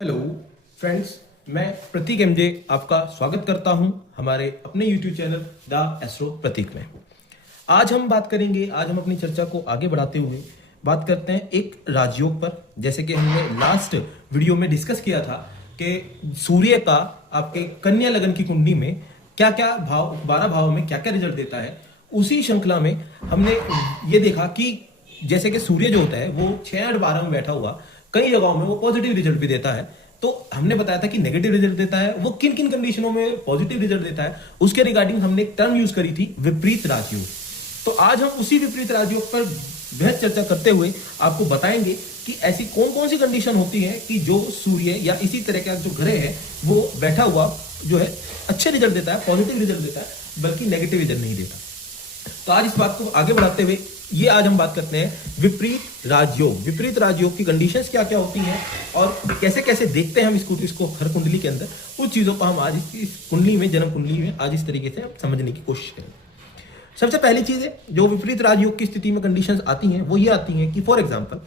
Hello friends, मैं प्रतीक MJ आपका स्वागत करता हूं हमारे अपने यूट्यूब चैनल द एस्ट्रो प्रतीक में। आज हम अपनी चर्चा को आगे बढ़ाते हुए बात करते हैं एक राजयोग पर। जैसे कि हमने लास्ट वीडियो में डिस्कस किया था कि सूर्य का आपके कन्या लगन की कुंडली में क्या क्या भाव, 12 भावों में क्या क्या रिजल्ट देता है। उसी श्रृंखला में हमने ये देखा कि जैसे कि सूर्य जो होता है वो 6, 8, 12 में बैठा हुआ कई जगहों में वो पॉजिटिव रिजल्ट भी देता है। तो हमने बताया था कि नेगेटिव रिजल्ट देता है, वो किन किन कंडीशनों में पॉजिटिव रिजल्ट देता है, उसके रिगार्डिंग हमने एक टर्म यूज करी थी, विपरीत राजयोग। तो आज हम उसी विपरीत राजयोग पर बेहद चर्चा करते हुए आपको बताएंगे कि ऐसी कौन कौन सी कंडीशन होती है कि जो सूर्य या इसी तरह का जो ग्रह है वो बैठा हुआ जो है अच्छे रिजल्ट देता है, पॉजिटिव रिजल्ट देता है, बल्कि नेगेटिव रिजल्ट नहीं देता। तो आज इस बात को आगे बढ़ाते हुए आज हम बात करते हैं विपरीत राजयोग। विपरीत राजयोग की कंडीशंस क्या क्या होती हैं और कैसे कैसे देखते हैं हम इसको हर कुंडली के अंदर। उस चीजों को हम आज इस कुंडली में, जन्म कुंडली में आज इस तरीके से समझने की कोशिश करेंगे। सबसे पहली चीज है जो विपरीत राजयोग की स्थिति में कंडीशंस आती हैं वो ये आती हैं कि फॉर एग्जाम्पल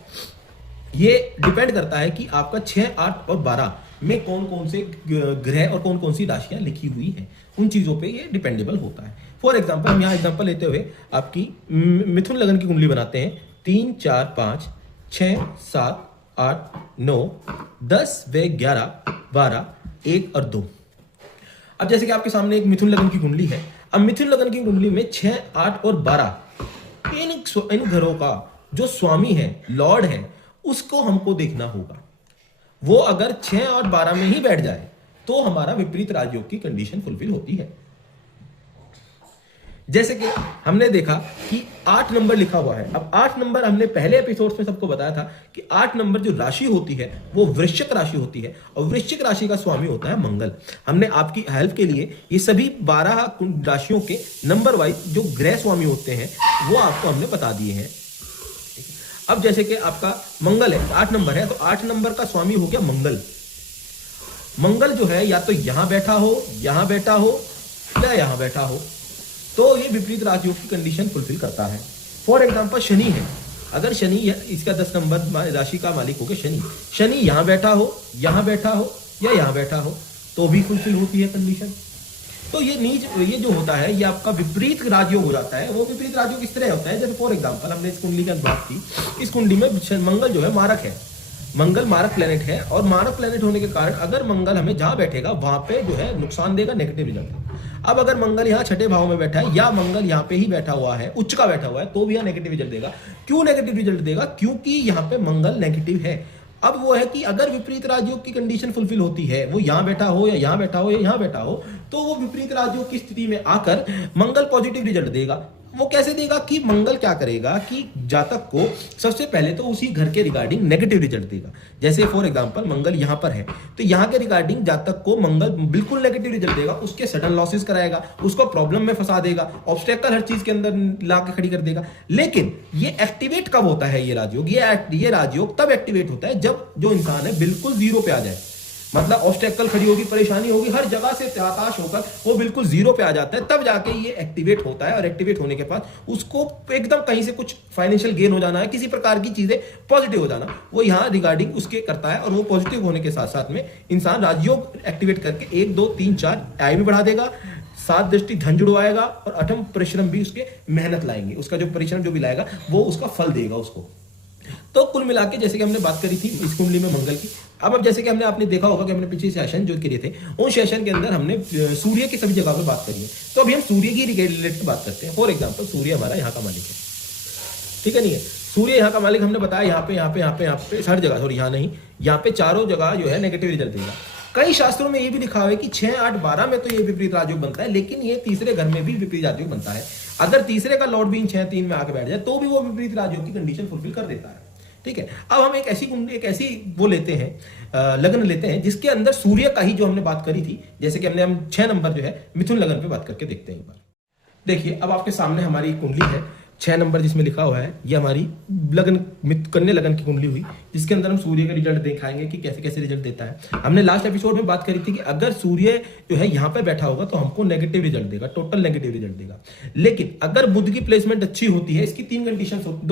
ये डिपेंड करता है कि आपका 6, 8 और 12 में कौन कौन से ग्रह और कौन कौन सी राशियां लिखी हुई हैं, उन चीजों पे ये डिपेंडेबल होता है। फॉर एग्जाम्पल हम यहाँ एग्जाम्पल लेते हुए आपकी मिथुन लगन की कुंडली बनाते हैं। 3, 4, 5, 6, 7, 8, 9, 10 व 11, 12, 1 और 2। अब जैसे कि आपके सामने एक मिथुन लगन की कुंडली है। अब मिथुन लगन की कुंडली में 6, 8 और 12 इन घरों का जो स्वामी है, लॉर्ड है, उसको हमको देखना होगा। वो अगर 6 और 12 में ही बैठ जाए तो हमारा विपरीत राजयोग की कंडीशन फुलफिल होती है। जैसे कि हमने देखा कि 8 नंबर लिखा हुआ है। अब 8 नंबर हमने पहले एपिसोड में सबको बताया था कि 8 नंबर जो राशि होती है वो वृश्चिक राशि होती है और वृश्चिक राशि का स्वामी होता है मंगल। हमने आपकी हेल्प के लिए ये सभी 12 राशियों के नंबर वाइज जो ग्रह स्वामी होते हैं वो आपको हमने बता दिए हैं। अब जैसे कि आपका मंगल है, 8 नंबर है, तो 8 नंबर का स्वामी हो गया मंगल। मंगल जो है या तो यहां बैठा हो, यहां बैठा हो या यहां बैठा हो, तो ये विपरीत राशियों की कंडीशन फुलफिल करता है। फॉर एग्जांपल शनि है, अगर शनि इसका 10 नंबर राशि का मालिक हो गया शनि यहां बैठा हो, यहां बैठा हो या यहां बैठा हो तो भी फुलफिल होती है कंडीशन। तो ये जो होता है ये आपका विपरीत राजयोग हो जाता है। वो विपरीत राजयोग किस तरह होता है, जैसे फॉर एग्जांपल हमने इस कुंडली की बात की, इस कुंडली में मंगल जो है मारक है, मंगल मारक प्लेनेट है और मारक प्लेनेट होने के कारण अगर मंगल हमें जहां बैठेगा वहां पे जो है नुकसान देगा, नेगेटिव रिजल्ट। अब अगर मंगल यहाँ 6ठे भाव में बैठा है या मंगल यहाँ पे ही बैठा हुआ है, उच्च का बैठा हुआ है, तो भी यहाँ नेगेटिव रिजल्ट देगा। क्यों नेगेटिव रिजल्ट देगा? क्योंकि यहाँ पे मंगल नेगेटिव है। अब वो है कि अगर विपरीत राजयोग की कंडीशन फुलफिल होती है, वो यहां बैठा हो या यहां बैठा हो या यहां बैठा हो, तो वो विपरीत राजयोग की स्थिति में आकर मंगल पॉजिटिव रिजल्ट देगा। वो कैसे देगा कि मंगल क्या करेगा कि जातक को सबसे पहले तो उसी घर के रिगार्डिंग नेगेटिव रिजल्ट देगा। जैसे फॉर एग्जांपल मंगल यहां पर है तो यहां के रिगार्डिंग जातक को मंगल बिल्कुल नेगेटिव रिजल्ट देगा, उसके सडन लॉसेस कराएगा, उसको प्रॉब्लम में फंसा देगा, ऑब्स्टेकल हर चीज के अंदर ला के खड़ी कर देगा। लेकिन ये एक्टिवेट कब होता है ये राजयोग? ये राजयोग तब एक्टिवेट होता है जब जो इंसान है बिल्कुल जीरो पे आ जाए, मतलब ऑब्स्टेकल खड़ी होगी, परेशानी होगी, हर जगह से हताश होकर वो बिल्कुल जीरो पे आ जाता है, तब जाके ये एक्टिवेट होता है। और एक्टिवेट होने के बाद उसको एकदम कहीं से कुछ फाइनेंशियल गेन हो जाना है, किसी प्रकार की चीजें पॉजिटिव हो जाना, वो यहाँ रिगार्डिंग उसके करता है। और वो पॉजिटिव होने के साथ साथ में इंसान राजयोग एक्टिवेट करके 1, 2, 3, 4 आय भी बढ़ा देगा, 7 दृष्टि धन जुड़वाएगा और 8 परिश्रम भी उसके मेहनत लाएंगे, उसका जो परिश्रम जो भी लाएगा वो उसका फल देगा उसको। तो कुल मिला के जैसे कि हमने बात करी थी इस कुंडली में मंगल की। अब जैसे कि आपने देखा होगा कि हमने पिछले सेशन जो किए थे, उन सेशन के अंदर हमने सूर्य की सभी जगह पे बात करी है। तो अभी हम सूर्य की रिलेटेड बात करते हैं। फॉर एग्जांपल सूर्य हमारा यहाँ का मालिक है, ठीक है, नहीं है, सूर्य यहाँ का मालिक हमने बताया यहाँ पे हर जगह, सॉरी यहाँ नहीं, यहाँ पे चारों जगह जो है नेगेटिव रिजल्ट देगा। कई शास्त्रों में ये भी लिखा हुआ है कि 6, 8, 12 में तो ये विपरीत राजयोग बनता है, लेकिन ये तीसरे घर में भी विपरीत राजयोग बनता है। अगर तीसरे का लॉर्ड भी 6, 3 में आके बैठ जाए तो भी वो विपरीत राजयोग की कंडीशन फुलफिल कर देता है, ठीक है। अब हम एक ऐसी वो लेते हैं, लगन लेते हैं जिसके अंदर सूर्य का ही जो हमने बात करी थी। जैसे कि हम 6 नंबर जो है मिथुन लगन पे बात करके देखते हैं एक बार। देखिए अब आपके सामने हमारी कुंडली है, 6 नंबर जिसमें लिखा हुआ है, ये हमारी कन्या लगन की कुंडली हुई, जिसके अंदर हम सूर्य का रिजल्ट दिखाएंगे कि कैसे कैसे रिजल्ट देता है। हमने लास्ट एपिसोड में बात करी थी कि अगर सूर्य जो है यहाँ पे बैठा होगा तो हमको नेगेटिव रिजल्ट देगा, टोटल नेगेटिव रिजल्ट देगा। लेकिन अगर बुध की प्लेसमेंट अच्छी होती है, इसकी 2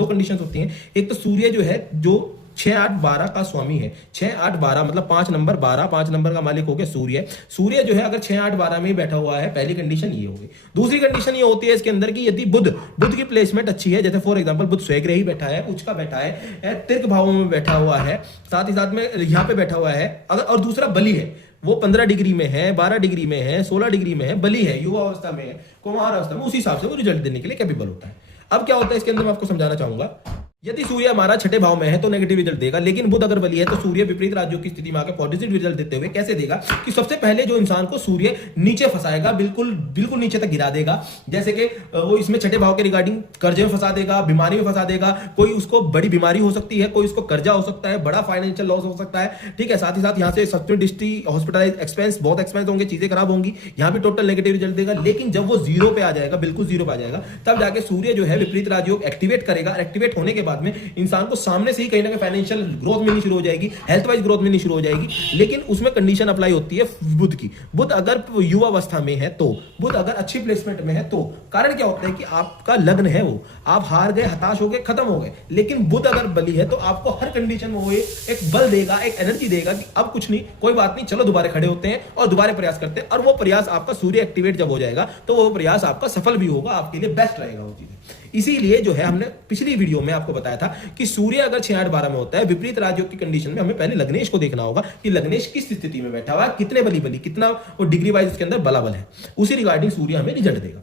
कंडीशन होती हैं। एक तो सूर्य जो है जो 6 8 12 का स्वामी है। 6 8 12 मतलब 5 नंबर 12, 5 नंबर का मालिक हो गया सूर्य। सूर्य जो है अगर 6 8 12 में ही बैठा हुआ है, पहली कंडीशन ये होगी। दूसरी कंडीशन ये होती है इसके अंदर की यदि बुध की प्लेसमेंट अच्छी है, जैसे फॉर एग्जांपल बुध स्वग्रही बैठा है, उच्च का बैठा है, तीर्थ भावों में बैठा हुआ है, साथ ही साथ में यहाँ पे बैठा हुआ है अगर, और दूसरा बली है, वो 15 डिग्री में है, 12 डिग्री में है, 16 डिग्री में है, बली है, युवा अवस्था में है, कुमार अवस्था में, उस हिसाब से वो रिजल्ट देने के लिए कैपेबल होता है। अब क्या होता है इसके अंदर मैं आपको समझाना चाहूंगा। यदि सूर्य हमारा छठे भाव में है तो नेगेटिव रिजल्ट देगा, लेकिन बुध अगर बली है तो सूर्य विपरीत राज्यों की स्थिति में आकर पॉजिटिव रिजल्ट देते हुए कैसे देगा कि सबसे पहले जो इंसान को सूर्य नीचे फंसाएगा, बिल्कुल नीचे तक गिरा देगा। जैसे कि वो इसमें छठे भाव के रिगार्डिंग कर्जे में फंसा देगा, बीमारी में फंसा देगा, कोई उसको बड़ी बीमारी हो सकती है, कोई उसको कर्जा हो सकता है, बड़ा फाइनेंशियल लॉस हो सकता है, ठीक है। साथ ही साथ यहाँ से सब्सिडी हॉस्पिटलाइज एक्सपेंस, बहुत एक्सपेंस होंगे, चीजें खराब होंगी, यहाँ भी टोटल नेगेटिव रिजल्ट देगा। लेकिन जब वो जीरो पे आ जाएगा, बिल्कुल जीरो पे आ जाएगा, तब जाके सूर्य जो है विपरीत राजयोग एक्टिवेट करेगा। एक्टिवेट होने के बाद में इंसान को सामने से ही कहीं ना कहीं फाइनेंशियल ग्रोथ मिलनी शुरू हो जाएगी, हेल्थ वाइज ग्रोथ मिलनी शुरू हो जाएगी। लेकिन उसमें कंडीशन अप्लाई होती है बुध की। बुध अगर युवा अवस्था में है तो, बुध अगर अच्छी प्लेसमेंट में है तो, कारण क्या होता है कि आपका लग्न है वो, आप हार गए, हताश हो गए, खत्म हो गए। लेकिन बुध अगर बली है तो आपको हर कंडीशन में वो एक बल देगा, एक एनर्जी देगा कि अब कुछ नहीं, कोई बात नहीं, चलो दोबारा खड़े होते हैं और दोबारा प्रयास करते हैं। और वो प्रयास आपका सूर्य एक्टिवेट जब हो जाएगा तो वो प्रयास आपका सफल भी होगा, आपके लिए बेस्ट रहेगा वो चीजें। इसीलिए जो है हमने पिछली वीडियो में आपको बताया था कि सूर्य अगर 6 8 12 में होता है विपरीत राजयोग की कंडीशन में हमें पहले लग्नेश को देखना होगा कि लग्नेश किस स्थिति में बैठा हुआ है, कितने बली कितना वो डिग्री वाइज उसके अंदर बलाबल है, उसी रिगार्डिंग सूर्य हमें रिजल्ट देगा।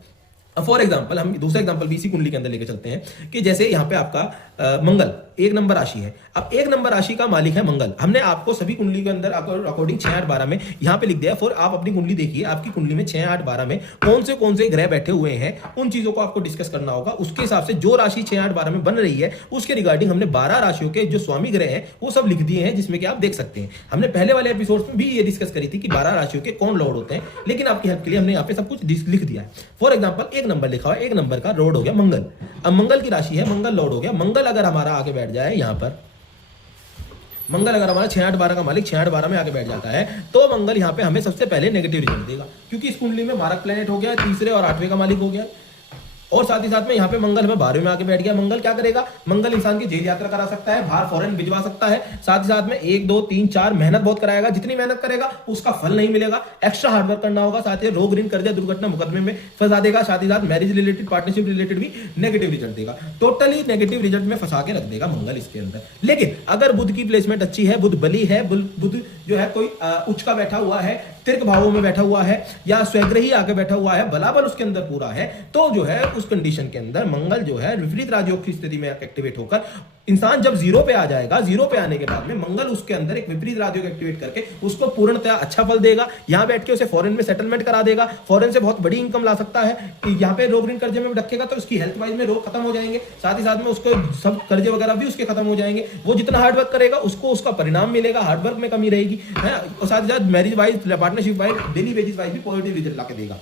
फॉर एग्जाम्पल हम दूसरा एग्जाम्पल भी इसी कुंडली के अंदर लेके चलते हैं कि जैसे यहाँ पे आपका मंगल 1 नंबर राशि है। अब 1 नंबर राशि का मालिक है मंगल। हमने आपको सभी कुंडली के अंदर अकॉर्डिंग 6 8 12 में यहाँ पे लिख दिया। फिर आप अपनी कुंडली देखिए, आपकी कुंडली में 6 8 12 में कौन से ग्रह बैठे हुए हैं, उन चीजों को आपको डिस्कस करना होगा। उसके हिसाब से जो राशि 6 8 12 में बन रही है उसके रिगार्डिंग हमने 12 राशियों के जो स्वामी ग्रह हैं वो सब लिख दिए हैं, जिसमें कि आप देख सकते हैं। हमने पहले वाले एपिसोड में भी ये डिस्कस करी थी कि 12 राशियों के कौन लॉर्ड होते हैं, लेकिन आपकी हेल्प के लिए हमने यहाँ पे सब कुछ लिख दिया है। फॉर एग्जाम्पल 1 नंबर लिखा हुआ है, 1 नंबर का लॉर्ड हो गया मंगल। अब मंगल की राशि है, मंगल लॉर्ड हो गया। मंगल अगर हमारा आगे बैठ जाए यहाँ पर, मंगल अगर हमारा 6 8 12 का मालिक 6 8 12 में आके बैठ जाता है तो मंगल यहाँ पे हमें सबसे पहले नेगेटिव रिजल्ट देगा, क्योंकि इस कुंडली में मारक प्लेनेट हो गया, तीसरे और 8वें का मालिक हो गया। और साथ ही साथ में यहाँ पे मंगल हमें 12वें में आके बैठ गया। मंगल क्या करेगा, मंगल इंसान की जेल यात्रा करा सकता है, बाहर फॉरेन भिजवा सकता है। साथ ही साथ में 1 2 3 4 मेहनत बहुत कराएगा, जितनी मेहनत करेगा उसका फल नहीं मिलेगा, एक्स्ट्रा हार्डवर्क करना होगा। साथ ही रोग ऋण कर्जा दुर्घटना मुकदमे में फंसा देगा। साथ ही साथ मैरिज रिलेटेड, पार्टनरशिप रिलेटेड भी नेगेटिव रिजल्ट देगा। टोटली नेगेटिव रिजल्ट में फंसा के रख देगा मंगल इसके अंदर। लेकिन अगर बुध की प्लेसमेंट अच्छी है, बुध बली है, बुध जो है कोई उच्च का बैठा हुआ है, तीर्थ भावों में बैठा हुआ है, या स्वग्रही आके बैठा हुआ है, बलाबल उसके अंदर पूरा है, तो जो है उस कंडीशन के अंदर मंगल जो है विपरीत राजयोग की स्थिति में एक्टिवेट होकर इंसान जब जीरो पे आ जाएगा, जीरो पे आने के बाद में मंगल उसके अंदर एक विपरीत राजयोग एक्टिवेट करके उसको पूर्णतया अच्छा फल देगा। यहाँ बैठ के उसे फॉरेन में सेटलमेंट करा देगा, फॉरेन से बहुत बड़ी इनकम ला सकता है। यहाँ पे रोग ऋण कर्जे में रखेगा तो उसकी हेल्थ वाइज में रोग खत्म हो जाएंगे, साथ ही साथ में उसको सब कर्जे वगैरह भी उसके खत्म हो जाएंगे। वो जितना हार्डवर्क करेगा उसको उसका परिणाम मिलेगा, हार्डवर्क में कमी रहेगी है। और साथ ही साथ marriage wise, partnership wise, daily wages wise भी पॉजिटिव रिजल्ट लाके देगा।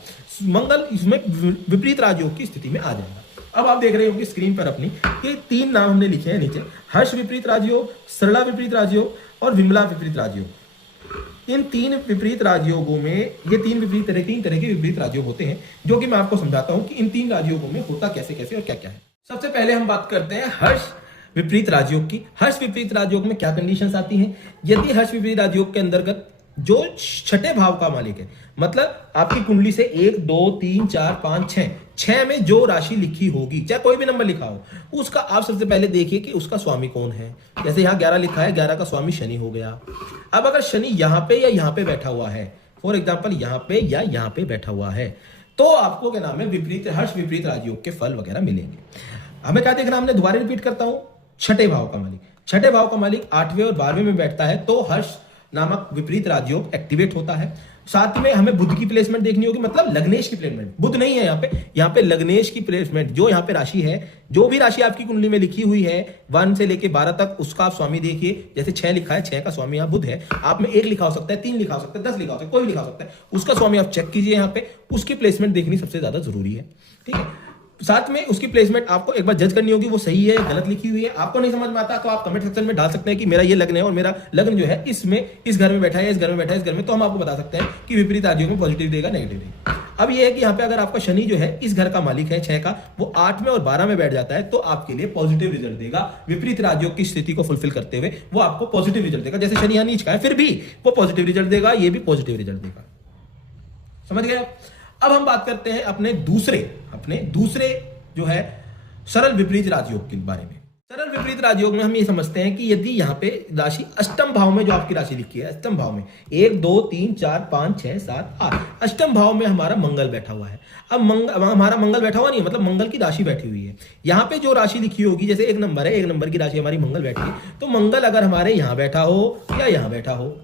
मंगल इसमें विपरीत राजयोग की स्थिति में आ जाएगा। अब आप देख रहे होंगे स्क्रीन पर अपनी कि 3 नाम हमने लिखे हैं नीचे, हर्ष विपरीत राजयोग, सरला विपरीत राजयोग और विमला विपरीत राजयोग। इन 3 विपरीत राजयोगों में ये 3 तरह के विपरीत राजयोग होते हैं, जो कि मैं आपको समझाता हूं कि इन 3 राजयोगों में होता कैसे कैसे और क्या क्या है। सबसे पहले हम बात करते हैं हर्ष विपरीत राजयोग की। हर्ष विपरीत राजयोग में क्या कंडीशंस आती हैं। यदि हर्ष विपरीत राजयोग के अंतर्गत जो छठे भाव का मालिक है, मतलब आपकी कुंडली से 1 2 3 4 5 6 में जो राशि लिखी होगी, चाहे कोई भी नंबर लिखा हो, उसका आप सबसे पहले देखिए कि उसका स्वामी कौन है। जैसे यहाँ 11 लिखा है, 11 का स्वामी शनि हो गया। अब अगर शनि यहाँ पे या यहाँ पे बैठा हुआ है, फॉर एग्जाम्पल यहाँ पे या यहाँ पे बैठा हुआ है, तो आपको क्या नाम है, विपरीत हर्ष विपरीत राजयोग के फल वगैरह मिलेंगे। हमें क्या देखना, हमने दोबारा रिपीट करता हूं, छठे भाव का मालिक, छठे भाव का मालिक 8वें और 12वें में बैठता है तो हर्ष नामक विपरीत राजयोग एक्टिवेट होता है। साथ में हमें बुध की प्लेसमेंट देखनी होगी, मतलब लग्नेश की प्लेसमेंट। बुध नहीं है यहाँ पे लग्नेश की प्लेसमेंट, जो यहाँ पे राशि है, जो भी राशि आपकी कुंडली में लिखी हुई है 1 से लेके 12 तक, उसका आप स्वामी देखिए। जैसे 6 लिखा है, 6 का स्वामी यहाँ बुध है। आप में 1 लिखा हो सकता है, 3 लिखा हो सकता है, 10 लिखा हो सकता है, कोई भी लिखा हो सकता है, उसका स्वामी आप चेक कीजिए। यहाँ पे उसकी प्लेसमेंट देखनी सबसे ज्यादा जरूरी है, ठीक है। साथ में उसकी प्लेसमेंट आपको एक बार जज करनी होगी, वो सही है गलत लिखी हुई है। आपको नहीं समझ में आता तो आप कमेंट सेक्शन में डाल सकते हैं कि मेरा ये लग्न है और मेरा लग्न जो है इसमें इस घर में बैठा है, इस घर में बैठा है, इस घर में, तो हम आपको बता सकते हैं कि विपरीत राजयोग में पॉजिटिव देगा, नेगेटिव देगा। अब ये है कि यहाँ पे अगर आपका शनि जो है इस घर का मालिक है 6 का, वो 8 में और 12 में बैठ जाता है तो आपके लिए पॉजिटिव रिजल्ट देगा। विपरीत राजयोग की स्थिति को फुलफिल करते हुए वो आपको पॉजिटिव रिजल्ट देगा। जैसे शनि यहाँ नीच का है फिर भी वो पॉजिटिव रिजल्ट देगा, ये भी पॉजिटिव रिजल्ट देगा। समझ गए? अब हम बात करते हैं अपने दूसरे जो है सरल विपरीत राजयोग के बारे में। सरल विपरीत राजयोग में हम ये समझते हैं कि यदि यहाँ पे राशि अष्टम भाव में, जो आपकी राशि लिखी है अष्टम भाव में 1 2 3 4 5 6 7 8 अष्टम भाव में हमारा मंगल बैठा हुआ है। अब हमारा मंगल बैठा हुआ नहीं है, मतलब मंगल की राशि बैठी हुई है। यहाँ पे जो राशि लिखी होगी, जैसे 1 नंबर है, 1 नंबर की राशि हमारी मंगल बैठी है, तो मंगल अगर हमारे यहाँ बैठा हो या यहाँ बैठा हो,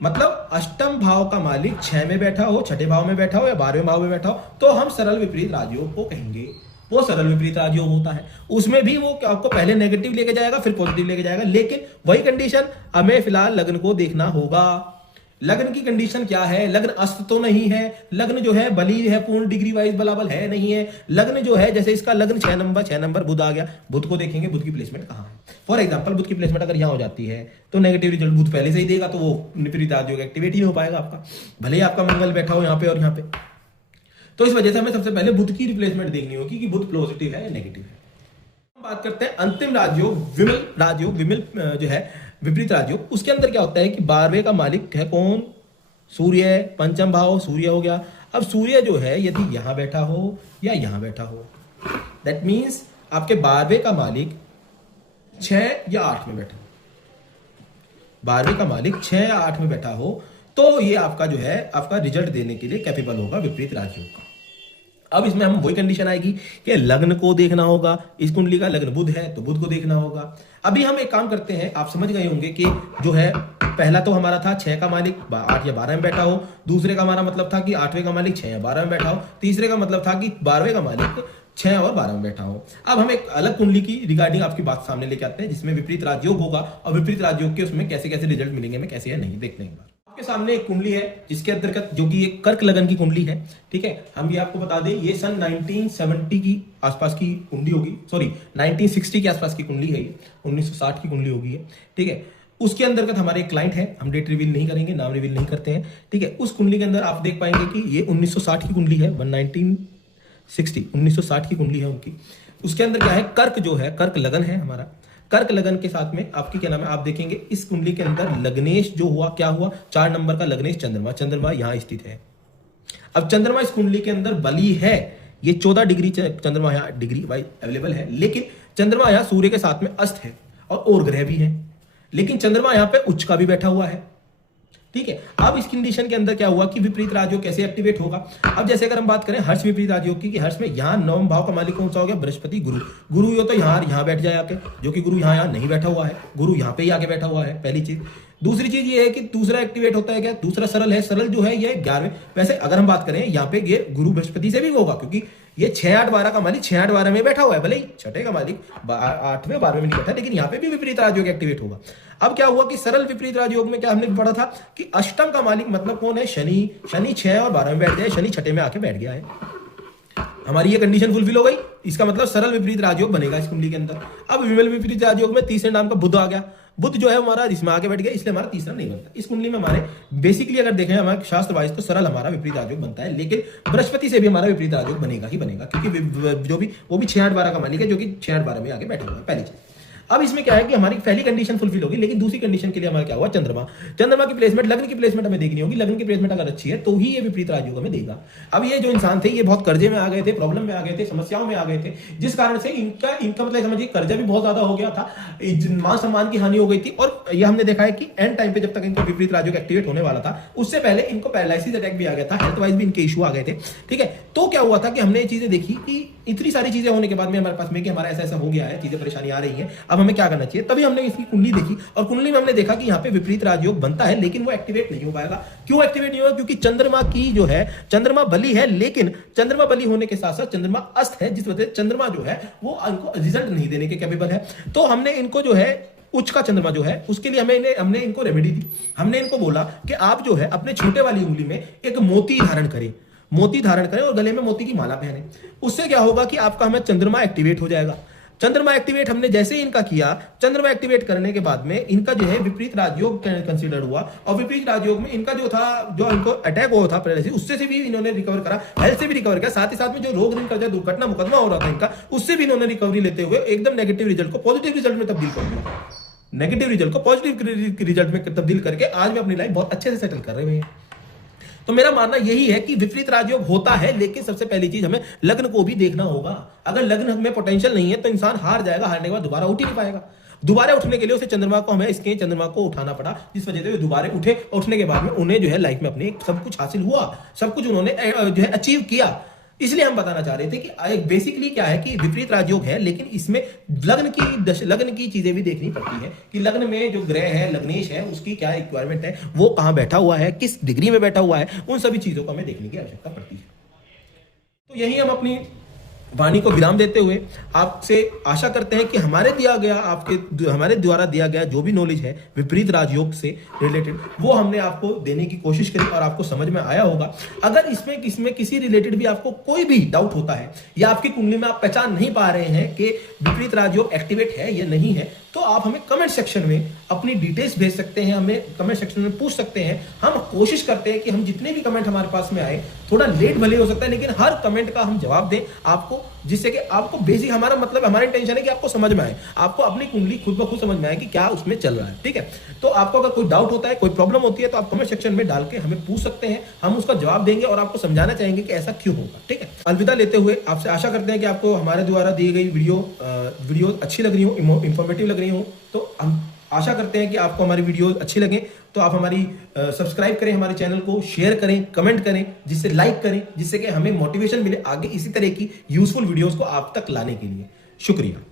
मतलब अष्टम भाव का मालिक 6 में बैठा हो, छठे भाव में बैठा हो या 12वें भाव में बैठा हो, तो हम सरल विपरीत राजयोग को कहेंगे। वो सरल विपरीत राजयोग होता है। उसमें भी वो आपको पहले नेगेटिव लेके जाएगा फिर पॉजिटिव लेके जाएगा, लेकिन वही कंडीशन हमें फिलहाल लग्न को देखना होगा। लग्न की कंडीशन क्या है? लग्न अस्त तो नहीं है, लग्न जो है बली है, पूर्ण डिग्री वाइज बलाबल है नहीं है। लग्न जो है, जैसे इसका लग्न 6 नंबर बुध आ गया, बुध को देखेंगे बुध की प्लेसमेंट कहाँ है। फॉर एग्जांपल बुध की प्लेसमेंट अगर यहाँ हो जाती है तो नेगेटिव रिजल्ट बुध पहले से ही देगा, तो वो विपरीत राजयोग एक्टिवेट ही हो पाएगा आपका, भले ही आपका मंगल बैठा हो यहाँ पे और यहाँ पे। तो इस वजह से हमें सबसे पहले बुध की रिप्लेसमेंट देखनी होगी कि बुध पॉजिटिव है या नेगेटिव है। हम बात करते हैं अंतिम राजयोग, विमल जो है विपरीत राजयोग। उसके अंदर क्या होता है कि 12वें का मालिक है कौन? सूर्य। पंचम भाव सूर्य हो गया। अब सूर्य जो है यदि यहां बैठा हो या यहां बैठा हो, दैट मीन्स आपके 12वें का मालिक 6 या 8 में बैठा हो, 12वें का मालिक 6 या 8 में बैठा हो, तो ये आपका जो है आपका रिजल्ट देने के लिए कैपेबल होगा विपरीत राजयोग का। अब इसमें हम वही कंडीशन आएगी कि लग्न को देखना होगा। इस कुंडली का लग्न बुध है तो बुध को देखना होगा। अभी हम एक काम करते हैं, आप समझ गए होंगे कि जो है पहला तो हमारा था 6 का मालिक 8 या 12 में बैठा हो, दूसरे का हमारा मतलब था कि 8वें का मालिक 6 या 12 में बैठा हो, तीसरे का मतलब था कि 12वें का मालिक 6 और 12 में बैठा हो। अब हम एक अलग कुंडली की रिगार्डिंग आपकी बात सामने लेके आते हैं जिसमें विपरीत राजयोग होगा, और विपरीत राजयोग के उसमें कैसे कैसे रिजल्ट मिलेंगे में कैसे है नहीं देखने के बाद। आपके सामने एक कुंडली है जिसके अंतर्गत, जो कि एक कर्क लगन की कुंडली है, ठीक है। हम ये आपको बता दें, ये सन 1970 की आसपास की कुंडली होगी, सॉरी 1960 के आसपास की कुंडली है, ये 1960 की कुंडली होगी, ठीक है। उसके अंतर्गत हमारे एक क्लाइंट है, हम डेट रिवील नहीं करेंगे, नाम रिवील नहीं करते हैं, ठीक है। उस कुंडली के अंदर आप देख पाएंगे कि ये 1960 की कुंडली है, 1960 की कुंडली है उनकी। उसके अंदर क्या है, कर्क जो है, कर्क लगन है हमारा। कर्क लगन के साथ में आपकी क्या नाम है, आप देखेंगे इस कुंडली के अंदर लग्नेश जो हुआ, क्या हुआ, 4 नंबर का लग्नेश चंद्रमा यहां स्थित है। अब चंद्रमा इस कुंडली के अंदर बली है, ये 14 डिग्री चंद्रमा यहां डिग्री वाइज अवेलेबल है, लेकिन चंद्रमा यहां सूर्य के साथ में अस्त है और ग्रह भी है, लेकिन चंद्रमा यहां पे उच्च का भी बैठा हुआ है, ठीक है। अब इस कंडीशन के अंदर क्या हुआ कि विपरीत राजयोग कैसे एक्टिवेट होगा। अब जैसे अगर हम बात करें हर्ष विपरीत राजयोग की, कि हर्ष में यहाँ 9वें भाव का मालिक कौन सा हो गया, बृहस्पति गुरु यो तो यहाँ बैठ जाए आके, जो कि गुरु यहाँ नहीं बैठा हुआ है, गुरु यहाँ पे ही आके बैठा हुआ है, पहली चीज। दूसरी चीज ये है कि दूसरा एक्टिवेट होता है क्या, दूसरा सरल है, सरल जो है ये 11वें। वैसे अगर हम बात करें यहाँ पे ये गुरु बृहस्पति से भी होगा, क्योंकि ये 6 8 12 का मालिक 6 8 12 में बैठा हुआ है, भले ही छठे का मालिक 8वें 12वें में नहीं बैठा, लेकिन यहाँ पे भी विपरीत राजयोग एक्टिवेट होगा। अब क्या हुआ कि सरल विपरीत राजयोग में क्या हमने पढ़ा था कि अष्टम का मालिक मतलब कौन है, शनि 6 और 12 में बैठ जाए, शनि छठे में आके बैठ गया है, हमारी ये कंडीशन फुलफिल हो गई। इसका मतलब सरल विपरीत राजयोग बनेगा इस कुंडली के अंदर। अब विमल विपरीत राजयोग में तीसरे नाम का बुध आ गया, बुध जो है हमारा इसमें आगे बैठ गया, इसलिए हमारा तीसरा नहीं बनता इस कुंडली में। हमारे बेसिकली अगर देखें हमारे शास्त्र वाइज तो सरल हमारा विपरीत राजयोग बनता है, लेकिन बृहस्पति से भी हमारा विपरीत राजयोग बनेगा ही बनेगा, क्योंकि जो भी वो भी 6 8 12 का मालिक है, जो कि 6 8 12 में आगे बैठा हुआ है, पहली चीज। अब इसमें क्या है कि हमारी पहली कंडीशन फुलफिल होगी, लेकिन दूसरी कंडीशन के लिए हमारा क्या हुआ, चंद्रमा की प्लेसमेंट, लग्न की प्लेसमेंट हमें देखनी होगी। लग्न की प्लेसमेंट अगर अच्छी है तो ही ये विपरीत राजयोग हमें देगा। अब ये जो इंसान थे ये बहुत कर्जे में आ गए थे, प्रॉब्लम में आ गए थे, समस्याओं में आ गए थे, जिस कारण से इनका मतलब समझिए कर्जा भी बहुत ज्यादा हो गया था, मान सम्मान की हानि हो गई थी। और ये हमने देखा है कि एंड टाइम पे जब तक इनका विपरीत राजयोग एक्टिवेट होने वाला था, उससे पहले इनको पैरालिसिस अटैक भी आ गया था, हेल्थ वाइज भी इनके इशू आ गए थे, ठीक है। तो क्या हुआ था कि हमने ये चीजें देखी कि इतनी सारी चीजें होने के बाद में हमारे पास में कि हमारा ऐसा हो गया है, चीजें परेशानी आ रही है, अब हमें क्या करना चाहिए। तभी हमने इसकी कुंडली देखी और कुंडली में हमने देखा कि यहाँ पे विपरीत राजयोग बनता है, लेकिन वो एक्टिवेट नहीं हो पाएगा। क्यों एक्टिवेट नहीं होगा, क्योंकि चंद्रमा की जो है, चंद्रमा बली है, लेकिन चंद्रमा बली होने के साथ साथ चंद्रमा अस्त है, जिस वजह से चंद्रमा जो है वो इनको रिजल्ट नहीं देने के कैपेबल है। तो हमने इनको जो है उच्च का चंद्रमा जो है उसके लिए हमने इनको रेमेडी दी। हमने इनको बोला कि आप जो है अपने छोटे वाली उंगली में एक मोती धारण करें और गले में मोती की माला पहने। उससे क्या होगा कि आपका हमें चंद्रमा एक्टिवेट हो जाएगा। चंद्रमा एक्टिवेट हमने जैसे ही इनका किया, चंद्रमा एक्टिवेट करने के बाद में इनका जो है विपरीत राजयोग कंसीडर हुआ, और विपरीत राजयोग में इनका जो था, जो इनको अटैक हुआ था पहले से, उससे से भी इन्होंने रिकवर करा, हेल्थ से भी रिकवर किया, साथ ही साथ में जो रोग ऋण कर्जा दुर्घटना मुकदमा हो रहा था इनका, उससे भी इन्होंने रिकवरी लेते हुए एकदम नेगेटिव रिजल्ट को पॉजिटिव रिजल्ट में तब्दील कर दिया, नेगेटिव रिजल्ट को पॉजिटिव रिजल्ट में तब्दील करके आज में अपनी लाइफ बहुत अच्छे से सेटल कर रहे हैं। तो मेरा मानना यही है कि विपरीत राजयोग होता है, लेकिन सबसे पहली चीज हमें लग्न को भी देखना होगा। अगर लग्न में पोटेंशियल नहीं है तो इंसान हार जाएगा, हारने के बाद दोबारा उठ ही नहीं पाएगा। दोबारा उठने के लिए उसे चंद्रमा को, हमें इसके चंद्रमा को उठाना पड़ा, जिस वजह से वे दोबारा उठे, उठने के बाद में उन्हें जो है लाइफ में अपने सब कुछ हासिल हुआ, सब कुछ उन्होंने जो है अचीव किया। इसलिए हम बताना चाह रहे थे कि बेसिकली क्या है कि विपरीत राजयोग है, लेकिन इसमें लग्न की चीजें भी देखनी पड़ती है कि लग्न में जो ग्रह है, लग्नेश है, उसकी क्या रिक्वायरमेंट है, वो कहां बैठा हुआ है, किस डिग्री में बैठा हुआ है, उन सभी चीजों को हमें देखने की आवश्यकता पड़ती है। तो यही हम अपनी वाणी को विराम देते हुए आपसे आशा करते हैं कि हमारे द्वारा दिया गया जो भी नॉलेज है विपरीत राजयोग से रिलेटेड, वो हमने आपको देने की कोशिश करी और आपको समझ में आया होगा। अगर इसमें किसी रिलेटेड भी आपको कोई भी डाउट होता है, या आपकी कुंडली में आप पहचान नहीं पा रहे हैं कि विपरीत राजयोग एक्टिवेट है या नहीं है, तो आप हमें कमेंट सेक्शन में अपनी डिटेल्स भेज सकते हैं, हमें कमेंट सेक्शन में पूछ सकते हैं। हम कोशिश करते हैं कि हम जितने भी कमेंट हमारे पास में आए, थोड़ा लेट भले हो सकता है, लेकिन हर कमेंट का हम जवाब दें आपको, जिससे कि आपको बेसिक हमारा मतलब, हमारा इंटेंशन है कि आपको समझ में आए, आपको अपनी कुंडली खुद ब खुद समझ में आए कि क्या उसमें चल रहा है। ठीक है, तो आपको अगर कोई डाउट होता है, कोई प्रॉब्लम होती है, तो आप कमेंट सेक्शन में डाल के हमें पूछ सकते हैं, हम उसका जवाब देंगे और आपको समझाना चाहेंगे कि ऐसा क्यों होगा। ठीक है, अलविदा लेते हुए आपसे आशा करते हैं कि आपको हमारे द्वारा दी गई वीडियो अच्छी लग रही हो, इंफॉर्मेटिव लग रही हो। तो हम आशा करते हैं कि आपको हमारी वीडियो अच्छी लगे, तो आप हमारी सब्सक्राइब करें, हमारे चैनल को शेयर करें, कमेंट करें, जिससे लाइक करें, जिससे कि हमें मोटिवेशन मिले आगे इसी तरह की यूजफुल वीडियोस को आप तक लाने के लिए। शुक्रिया।